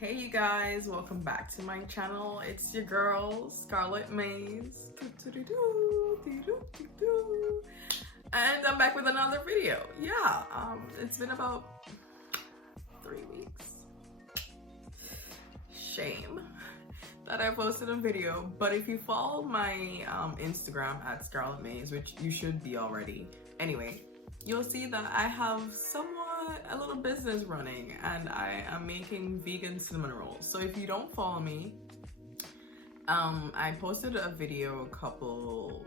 Hey you guys, welcome back to my channel. It's your girl, Scarlett Maze. And I'm back with another video. Yeah, it's been about 3 weeks. Shame that I posted a video, but if you follow my Instagram at Scarlett Maze, which you should be already, anyway, you'll see that I have a little business running and I am making vegan cinnamon rolls. So if you don't follow me, I posted a video a couple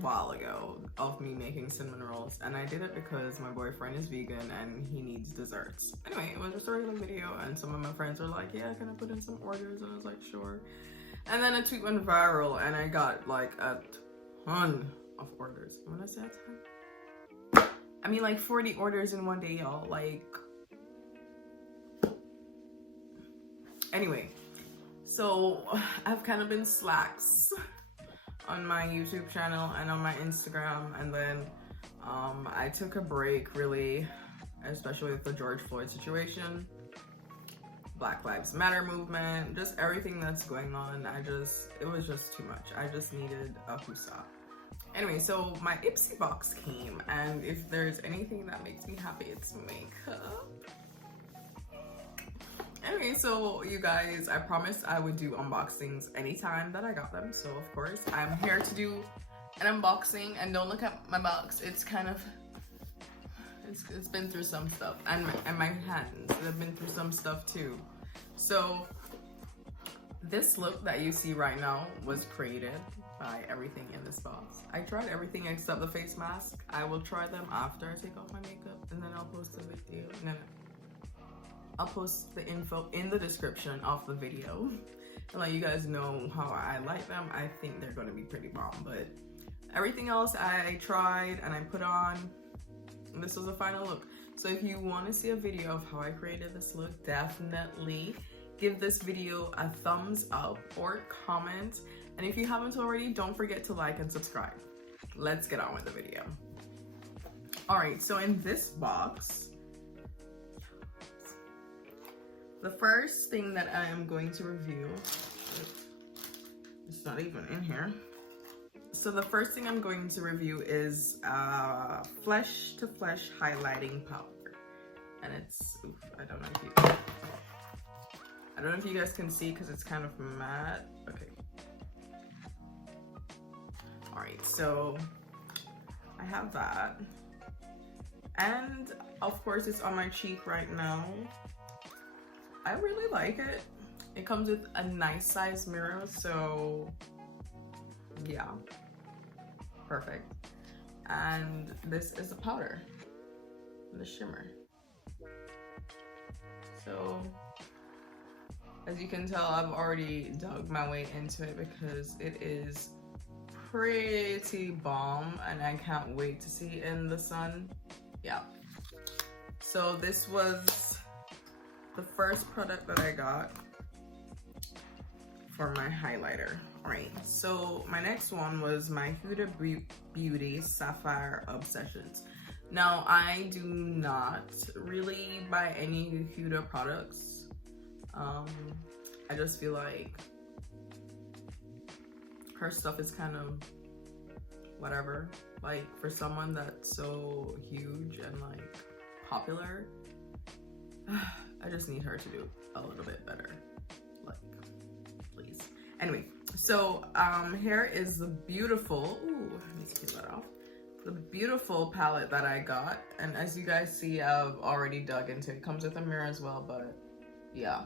while ago of me making cinnamon rolls, and I did it because my boyfriend is vegan and he needs desserts. Anyway, it was just a regular video and some of my friends were like, yeah, can I put in some orders? And I was like, sure. And then a tweet went viral and I got like a ton of orders. When I say a ton, I mean like 40 orders in one day, y'all. Like, anyway, so I've kind of been slacks on my YouTube channel and on my Instagram, and then I took a break, really, especially with the George Floyd situation, Black Lives Matter movement, just everything that's going on. It was just too much. I just needed a woosah. Anyway, so my Ipsy box came, and if there's anything that makes me happy, it's makeup. Anyway, so you guys, I promised I would do unboxings anytime that I got them. So of course, I'm here to do an unboxing, and don't look at my box. It's kind of, it's been through some stuff, and my hands have been through some stuff too. So this look that you see right now was created by everything in this box. I tried everything except the face mask. I will try them after I take off my makeup, and then I'll post a video. No. I'll post the info in the description of the video and let you guys know how I like them. I think they're going to be pretty bomb, but everything else I tried and I put on, and this was the final look. So if you want to see a video of how I created this look, definitely give this video a thumbs up or comment. And if you haven't already, don't forget to like and subscribe. Let's get on with the video. All right, so in this box, the first thing that I am going to review, it's not even in here. So the first thing I'm going to review is Flesh to Flesh highlighting powder, and it's, I don't know if you guys can see because it's kind of matte. Okay. All right, so I have that, and of course it's on my cheek right now. I really like it. It comes with a nice size mirror, so yeah, perfect. And this is the powder, the shimmer. So as you can tell, I've already dug my way into it because it is pretty bomb and I can't wait to see it in the sun. Yeah. So this was the first product that I got for my highlighter. All right, so my next one was my Huda Beauty Sapphire Obsessions. Now, I do not really buy any Huda products. I just feel like her stuff is kind of whatever. Like, for someone that's so huge and like popular, I just need her to do a little bit better, like, please. Anyway, so here is the beautiful, let me take that off. The beautiful palette that I got, and as you guys see, I've already dug into it. It comes with a mirror as well, but yeah.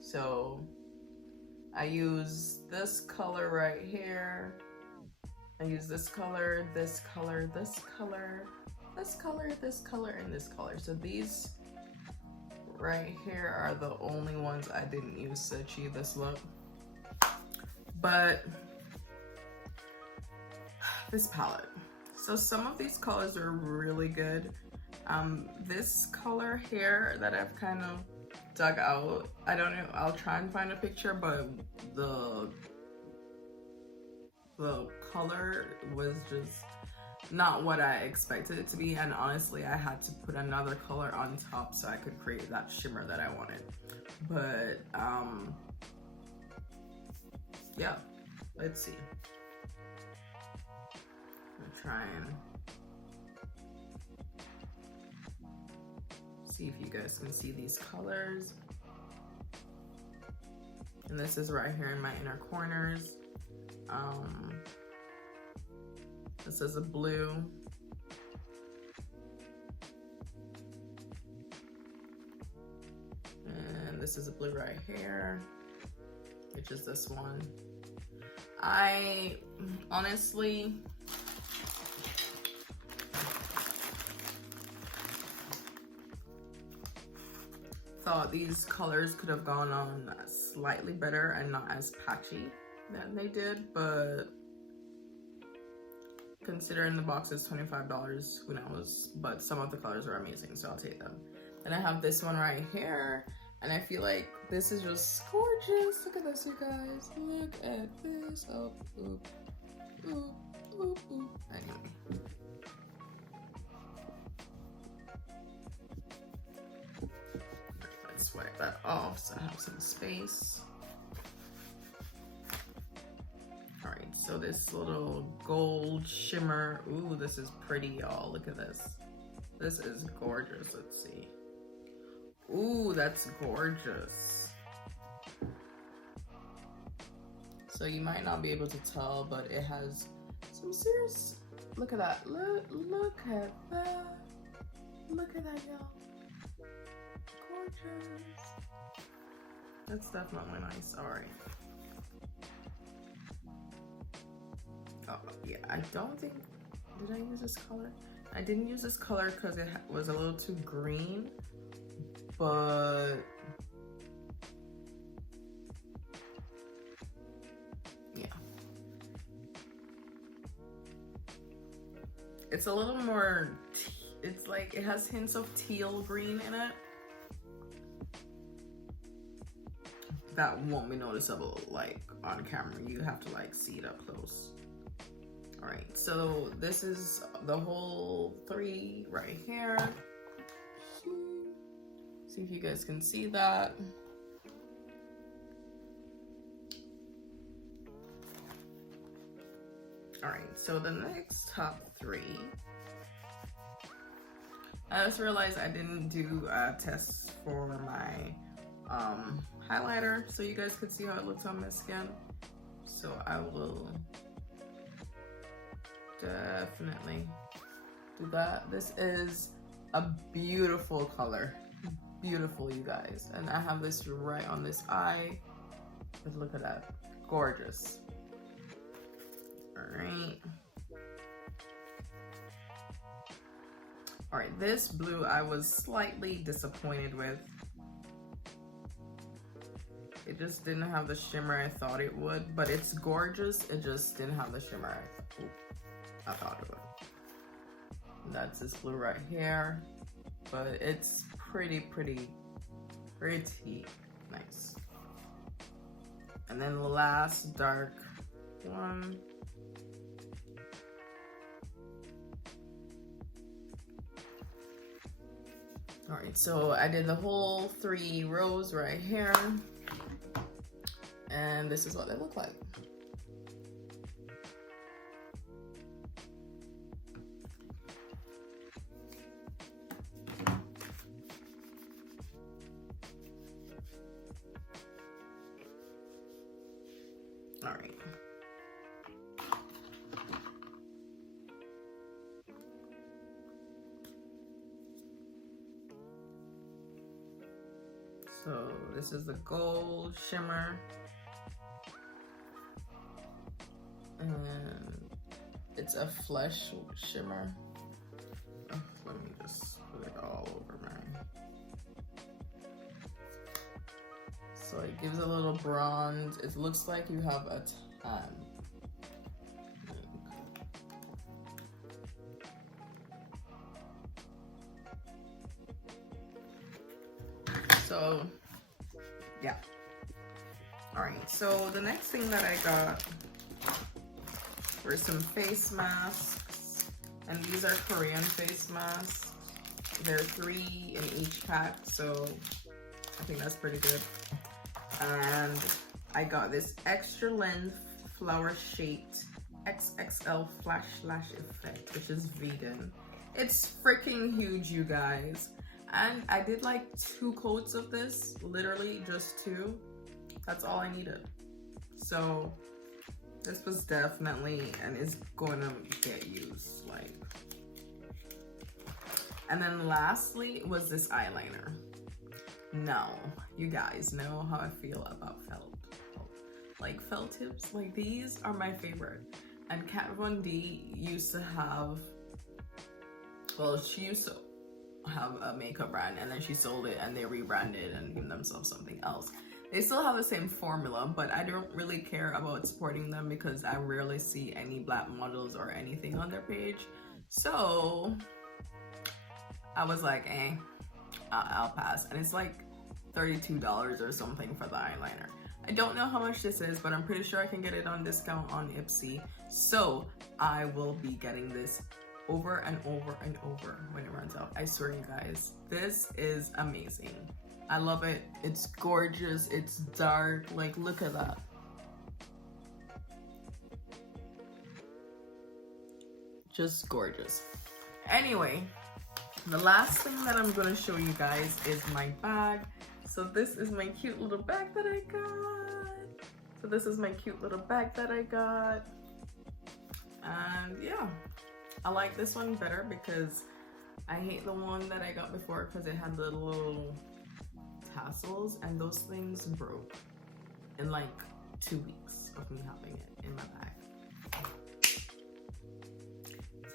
So I use this color right here. I use this color, this color, this color, this color, this color, and this color. So these right here are the only ones I didn't use to achieve this look. But this palette, so some of these colors are really good. This color here that I've kind of dug out, I don't know, I'll try and find a picture, but the color was just not what I expected it to be, and honestly I had to put another color on top so I could create that shimmer that I wanted. But yeah, let's see. I'm trying see if you guys can see these colors. And this is right here in my inner corners. This is a blue. And this is a blue right here, which is this one. I honestly thought these colors could have gone on slightly better and not as patchy than they did, but considering the box is $25, who knows? But some of the colors are amazing, so I'll take them. And I have this one right here, and I feel like this is just gorgeous. Look at this, you guys. Look at this. Oh, oop, oop, oop, oop. Anyway. Let's wipe that off so I have some space. Alright, so this little gold shimmer. Ooh, this is pretty, y'all. Look at this. This is gorgeous. Let's see. Ooh, that's gorgeous. So you might not be able to tell, but it has some serious. Look at that. Look at that. Look at that, y'all. Gorgeous. That's definitely nice. Alright. Oh, yeah, I don't think, did I use this color? I didn't use this color because it was a little too green, but yeah. It's a little more, it's like, it has hints of teal green in it. That won't be noticeable like on camera. You have to like see it up close. All right, so this is the whole 3 right here. See if you guys can see that. All right, so the next top 3. I just realized I didn't do a test for my highlighter, so you guys could see how it looks on my skin. So I will definitely do that. This is a beautiful color. Beautiful, you guys. And I have this right on this eye. But look at that. Gorgeous. Alright. Alright, this blue I was slightly disappointed with. It just didn't have the shimmer I thought it would, but it's gorgeous. It just didn't have the shimmer I thought it would. That's this blue right here, but it's pretty nice. And then the last dark one. All right, so I did the whole 3 rows right here, and this is what they look like. All right. So this is the gold shimmer, and it's a flesh shimmer. Oh, let me just put it all over mine. So it gives a little bronze. It looks like you have a tan. So yeah. All right, so the next thing that I got were some face masks, And these are Korean face masks. There are 3 in each pack, so I think that's pretty good. And I got this extra length flower shaped XXL flash lash effect, which is vegan. It's freaking huge, you guys. And I did like 2 coats of this, literally just 2. That's all I needed. So this was definitely and is gonna get used, like. And then lastly was this eyeliner. Now, you guys know how I feel about felt. Like felt tips, like these are my favorite. And Kat Von D used to have, well, she used to have a makeup brand and then she sold it and they rebranded and named themselves something else. They still have the same formula, but I don't really care about supporting them because I rarely see any black models or anything on their page. So I was like, I'll pass. And it's like $32 or something for the eyeliner. I don't know how much this is, but I'm pretty sure I can get it on discount on Ipsy. So I will be getting this over and over and over when it runs out. I swear, you guys, this is amazing. I love it. It's gorgeous. It's dark. Like, look at that. Just gorgeous. Anyway, the last thing that I'm gonna show you guys is my bag. So this is my cute little bag that I got. And yeah, I like this one better because I hate the one that I got before because it had the little tassels and those things broke in like 2 weeks of me having it in my bag.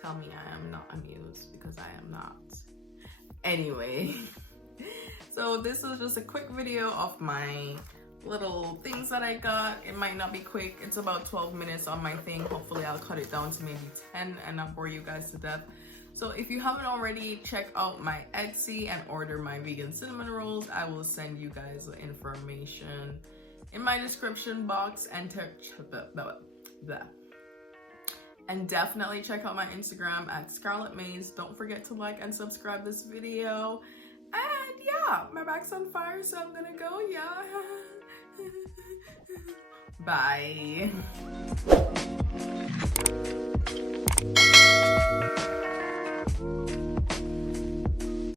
Tell me I am not amused, because I am not. Anyway, so this was just a quick video of my little things that I got. It might not be quick. It's about 12 minutes on my thing. Hopefully I'll cut it down to maybe 10 and not bore you guys to death. So if you haven't already, check out my Etsy and order my vegan cinnamon rolls. I will send you guys the information in my description box, and and definitely check out my Instagram at Scarlet Maze. Don't forget to like and subscribe this video. And yeah, my back's on fire, so I'm gonna go. Yeah. Bye.